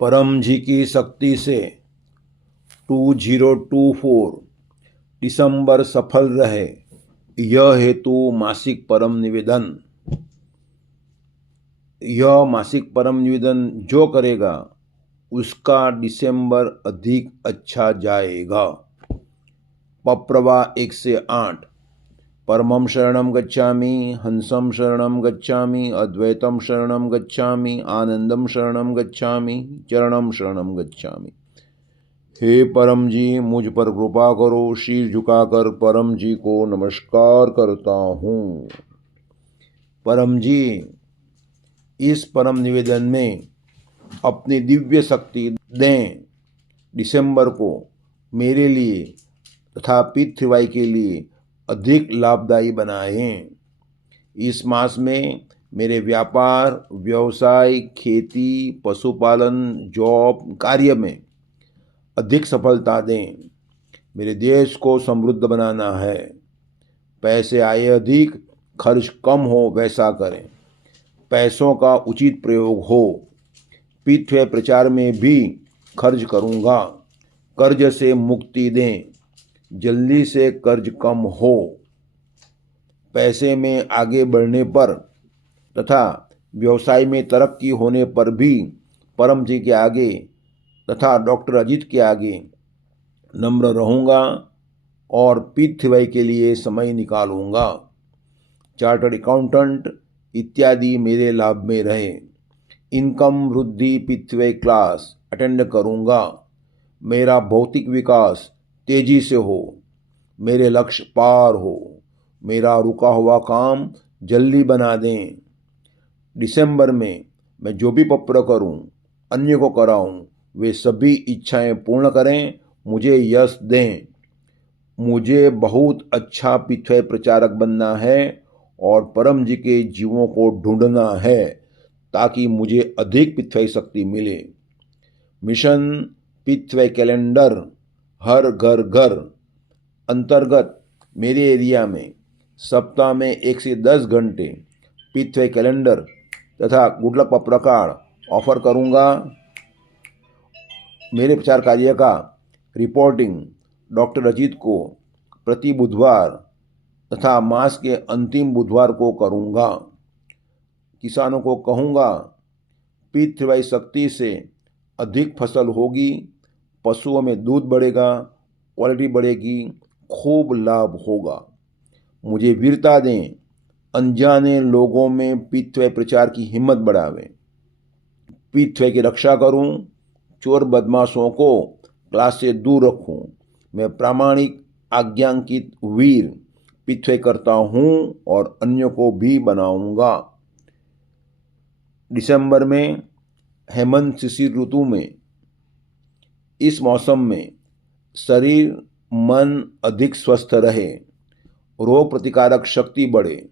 परम जी की शक्ति से 2024 दिसंबर सफल रहे, यह हेतु मासिक परम निवेदन। यह मासिक परम निवेदन जो करेगा उसका दिसंबर अधिक अच्छा जाएगा। पप्रवा 108। परमं शरणं गच्छामि, हंसं शरणं गच्छामि, अद्वैतं शरणं गच्छामि, आनंदं शरणं गच्छामि, चरणं शरणं गच्छामि। हे परम जी, मुझ पर कृपा करो। शीर झुकाकर परम जी को नमस्कार करता हूँ। परम जी, इस परम निवेदन में अपनी दिव्य शक्ति दें। दिसंबर को मेरे लिए तथा पृथ्वी के लिए अधिक लाभदायी बनाएं। इस मास में मेरे व्यापार, व्यवसाय, खेती, पशुपालन, जॉब, कार्य में अधिक सफलता दें। मेरे देश को समृद्ध बनाना है। पैसे आए अधिक, खर्च कम हो वैसा करें। पैसों का उचित प्रयोग हो। पृथ्वी प्रचार में भी खर्च करूँगा। कर्ज से मुक्ति दें। जल्दी से कर्ज कम हो। पैसे में आगे बढ़ने पर तथा व्यवसाय में तरक्की होने पर भी परम जी के आगे तथा डॉक्टर अजीत के आगे नम्र रहूँगा और पृथ्वी के लिए समय निकालूंगा। चार्टर्ड अकाउंटेंट इत्यादि मेरे लाभ में रहे। इनकम वृद्धि पृथ्वी क्लास अटेंड करूँगा। मेरा भौतिक विकास तेजी से हो। मेरे लक्ष्य पार हो। मेरा रुका हुआ काम जल्दी बना दें। दिसंबर में मैं जो भी पत्र करूं, अन्य को कराऊं, वे सभी इच्छाएं पूर्ण करें। मुझे यश दें। मुझे बहुत अच्छा पृथ्वी प्रचारक बनना है और परम जी के जीवों को ढूंढना है ताकि मुझे अधिक पृथ्वी शक्ति मिले। मिशन पृथ्वी कैलेंडर हर घर घर अंतर्गत मेरे एरिया में सप्ताह में 1 से 10 घंटे पृथ्वी कैलेंडर तथा गुड लक पत्र कार्ड ऑफर करूंगा। मेरे प्रचार कार्य का रिपोर्टिंग डॉक्टर अजीत को प्रति बुधवार तथा मास के अंतिम बुधवार को करूंगा। किसानों को कहूँगा, पृथ्वी शक्ति से अधिक फसल होगी, पशुओं में दूध बढ़ेगा, क्वालिटी बढ़ेगी, खूब लाभ होगा। मुझे वीरता दें। अनजाने लोगों में पृथ्वी प्रचार की हिम्मत बढ़ावें। पृथ्वी की रक्षा करूं। चोर बदमाशों को क्लास से दूर रखूं। मैं प्रामाणिक आज्ञांकित वीर पृथ्वी करता हूं और अन्यों को भी बनाऊंगा। दिसंबर में हेमंत शिशिर ऋतु में इस मौसम में शरीर मन अधिक स्वस्थ रहे, रोग प्रतिकारक शक्ति बढ़े,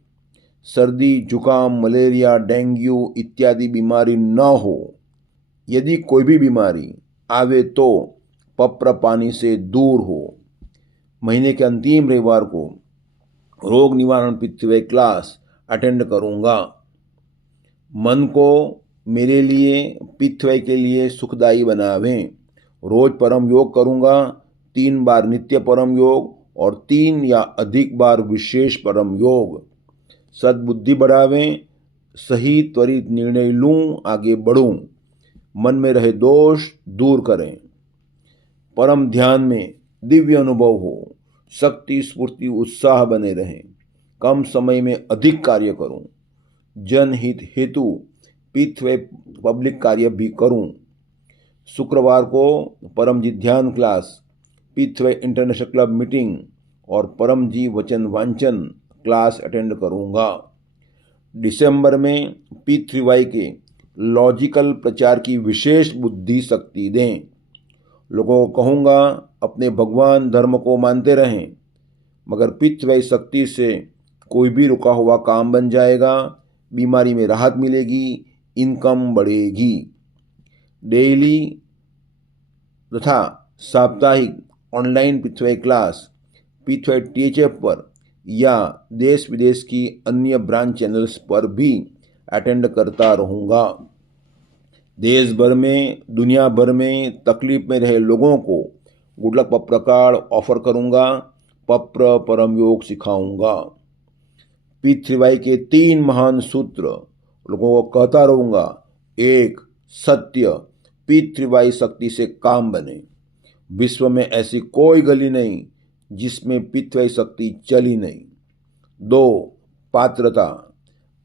सर्दी जुकाम मलेरिया डेंगू इत्यादि बीमारी न हो। यदि कोई भी बीमारी आवे तो पत्र पानी से दूर हो। महीने के अंतिम रविवार को रोग निवारण पृथ्वी क्लास अटेंड करूंगा। मन को मेरे लिए पृथ्वी के लिए सुखदायी बनावें। रोज परम योग करूंगा। 3 बार नित्य परम योग और 3 या अधिक बार विशेष परम योग। सद्बुद्धि बढ़ावें। सही त्वरित निर्णय लूं, आगे बढ़ूं। मन में रहे दोष दूर करें। परम ध्यान में दिव्य अनुभव हो। शक्ति स्फूर्ति उत्साह बने रहें। कम समय में अधिक कार्य करूं। जनहित हेतु पृथ्वी पब्लिक कार्य भी करूं। शुक्रवार को परम जी ध्यान क्लास, पृथ्वी इंटरनेशनल क्लब मीटिंग और परम जी वचन वांचन क्लास अटेंड करूंगा। दिसंबर में पृथ्वी के लॉजिकल प्रचार की विशेष बुद्धि शक्ति दें। लोगों को कहूँगा, अपने भगवान धर्म को मानते रहें, मगर पृथ्वी शक्ति से कोई भी रुका हुआ काम बन जाएगा, बीमारी में राहत मिलेगी, इनकम बढ़ेगी। डेली तथा साप्ताहिक ऑनलाइन पृथ्वी क्लास पृथ्वी टीएचएफ पर या देश विदेश की अन्य ब्रांच चैनल्स पर भी अटेंड करता रहूँगा। देश भर में, दुनिया भर में तकलीफ में रहे लोगों को गुड लक पप्र कार्ड ऑफर करूंगा। पप्र परम योग सिखाऊंगा। P3Y के 3 महान सूत्र लोगों को कहता रहूंगा। 1. सत्य, P3Y शक्ति से काम बने। विश्व में ऐसी कोई गली नहीं जिसमें P3Y शक्ति चली नहीं। 2. पात्रता,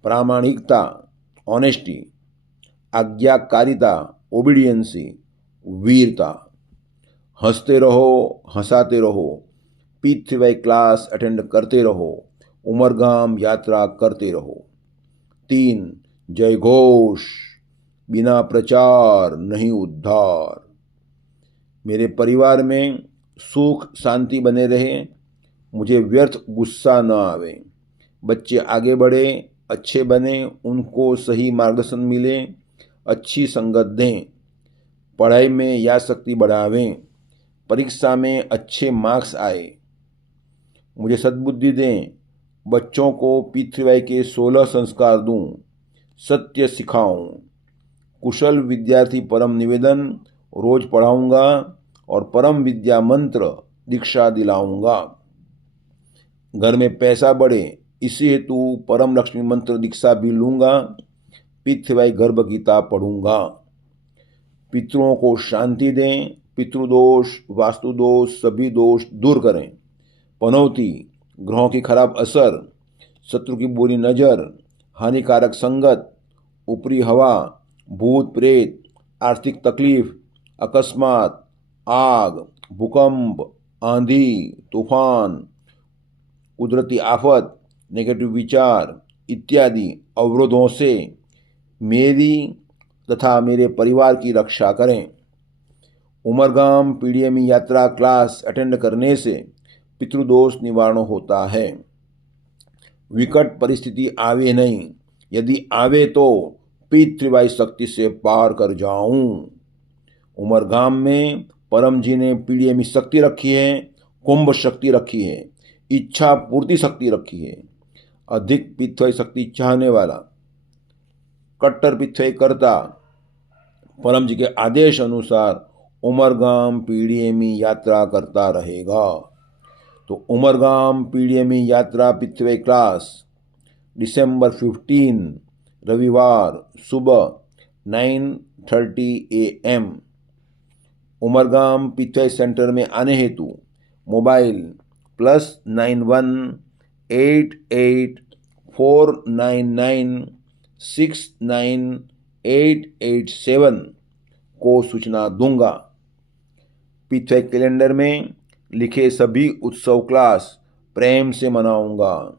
प्रामाणिकता, ऑनेस्टी, आज्ञाकारिता, ओबीडियंसी, वीरता। हंसते रहो, हंसाते रहो, P3Y क्लास अटेंड करते रहो, उमरगाम यात्रा करते रहो। 3. जय घोष, बिना प्रचार नहीं उद्धार। मेरे परिवार में सुख शांति बने रहे, मुझे व्यर्थ गुस्सा न आवे। बच्चे आगे बढ़े, अच्छे बने, उनको सही मार्गदर्शन मिले, अच्छी संगत दें, पढ़ाई में यादशक्ति बढ़ावें, परीक्षा में अच्छे मार्क्स आए, मुझे सद्बुद्धि दें, बच्चों को P3Y के 16 संस्कार दूं, सत्य सिखाऊं, कुशल विद्यार्थी परम निवेदन रोज पढ़ाऊंगा और परम विद्या मंत्र दीक्षा दिलाऊंगा। घर में पैसा बढ़े इसी हेतु परम लक्ष्मी मंत्र दीक्षा भी लूंगा। P3Y गर्भ गीता पढ़ूंगा। पितरों को शांति दें, पितृदोष, वास्तुदोष, सभी दोष दूर करें। पनौती, ग्रहों की खराब असर, शत्रु की बुरी नज़र, हानिकारक संगत, ऊपरी हवा, भूत प्रेत, आर्थिक तकलीफ, अकस्मात, आग, भूकंप, आंधी, तूफान, कुदरती आफत, नेगेटिव विचार इत्यादि अवरोधों से मेरी तथा मेरे परिवार की रक्षा करें। उमरगाम PDME यात्रा क्लास अटेंड करने से पितृदोष निवारण होता है। विकट परिस्थिति आवे नहीं, यदि आवे तो P3Y शक्ति से पार कर जाऊं। उमरगाम में परम जी ने PDME शक्ति रखी है, कुंभ शक्ति रखी है, इच्छा पूर्ति शक्ति रखी है। अधिक P3Y शक्ति चाहने वाला, कट्टर P3Y करता परम जी के आदेश अनुसार उमरगाम PDME यात्रा करता रहेगा। तो उमरगाम PDME यात्रा P3Y क्लास दिसंबर 15 रविवार सुबह 9:30 AM उमरगाम P3Y सेंटर में आने हेतु मोबाइल +918849969887 को सूचना दूंगा। P3Y कैलेंडर में लिखे सभी उत्सव क्लास प्रेम से मनाऊंगा।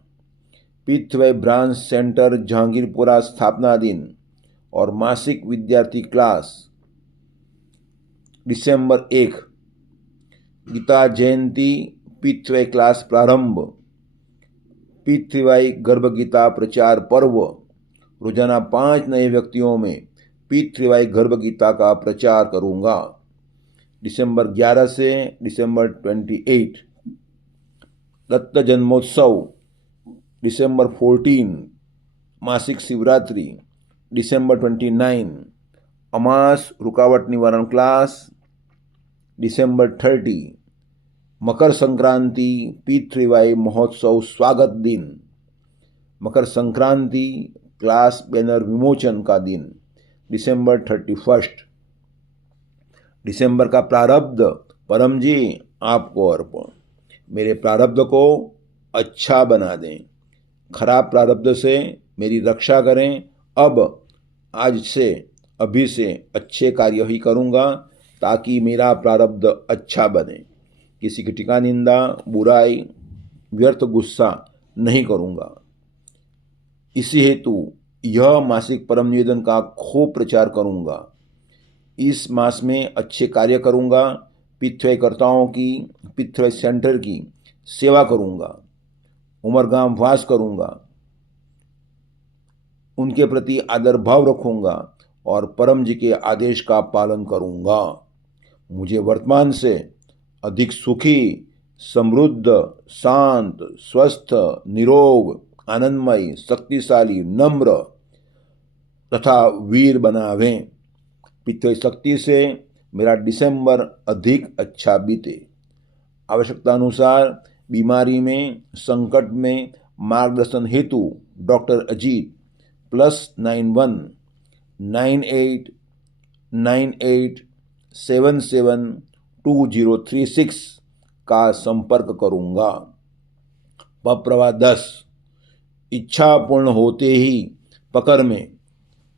P3Y ब्रांच सेंटर जहांगीरपुरा स्थापना दिन और मासिक विद्यार्थी क्लास दिसंबर 1, गीता जयंती P3Y क्लास प्रारंभ, P3Y गर्भ गीता प्रचार पर्व, रोजाना 5 नए व्यक्तियों में P3Y गर्भ गीता का प्रचार करूंगा। दिसंबर 11 से दिसंबर 28 दत्त जन्मोत्सव, दिसंबर 14 मासिक शिवरात्रि, दिसंबर 29 अमास रुकावट निवारण क्लास, दिसंबर 30 मकर संक्रांति P3Y महोत्सव स्वागत दिन, मकर संक्रांति क्लास बैनर विमोचन का दिन, दिसंबर 31। दिसंबर का प्रारब्ध परम जी आपको अर्पण। मेरे प्रारब्ध को अच्छा बना दें, खराब प्रारब्ध से मेरी रक्षा करें। अब आज से अभी से अच्छे कार्य ही करूँगा ताकि मेरा प्रारब्ध अच्छा बने। किसी की टीका निंदा बुराई व्यर्थ गुस्सा नहीं करूँगा। इसी हेतु यह मासिक परम निवेदन का खूब प्रचार करूँगा। इस मास में अच्छे कार्य करूँगा। P3Y कर्ताओं की, P3Y सेंटर की सेवा करूँगा, उमरगाम वास करूँगा, उनके प्रति आदर भाव रखूँगा और परम जी के आदेश का पालन करूँगा। मुझे वर्तमान से अधिक सुखी, समृद्ध, शांत, स्वस्थ, निरोग, आनंदमय, शक्तिशाली, नम्र तथा वीर बनावें। पृथ्वी शक्ति से मेरा दिसंबर अधिक अच्छा बीते। आवश्यकता अनुसार बीमारी में, संकट में मार्गदर्शन हेतु डॉक्टर अजीत +91 98 98 77 2036 का संपर्क करूंगा। पप्रवा 10। इच्छा पूर्ण होते ही पकड़ में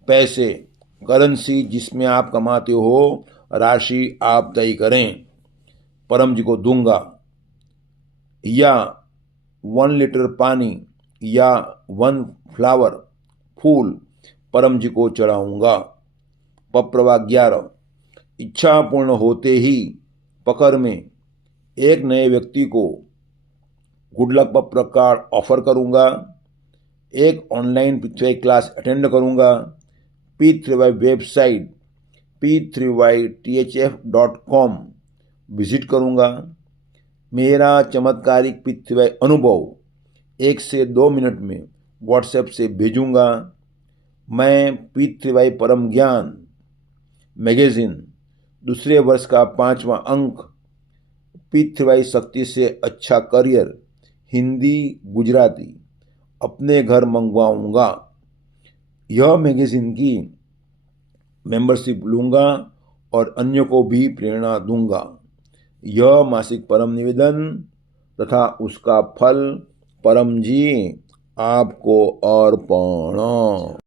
पैसे, करेंसी जिसमें आप कमाते हो राशि आप तय करें, परम जी को दूंगा, या 1 लीटर पानी या 1 फ्लावर फूल परम जी को चढ़ाऊंगा। पप्रवा 11। इच्छा पूर्ण होते ही पकड़ में एक नए व्यक्ति को गुड लक पप्र कार्ड ऑफर करूंगा। एक ऑनलाइन पृथ्वी क्लास अटेंड करूंगा। P3Y वेबसाइट p3ythf.com विजिट करूंगा। मेरा चमत्कारिक पृथ्वी अनुभव 1 से 2 मिनट में व्हाट्सएप से भेजूंगा। मैं पृथ्वी परम ज्ञान मैगजीन दूसरे वर्ष का 5वां अंक पृथ्वी शक्ति से अच्छा करियर हिंदी गुजराती अपने घर मंगवाऊंगा। यह मैगजीन की मेंबरशिप लूंगा और अन्यों को भी प्रेरणा दूंगा। यह मासिक परम निवेदन तथा उसका फल परम जी आपको अर्पण।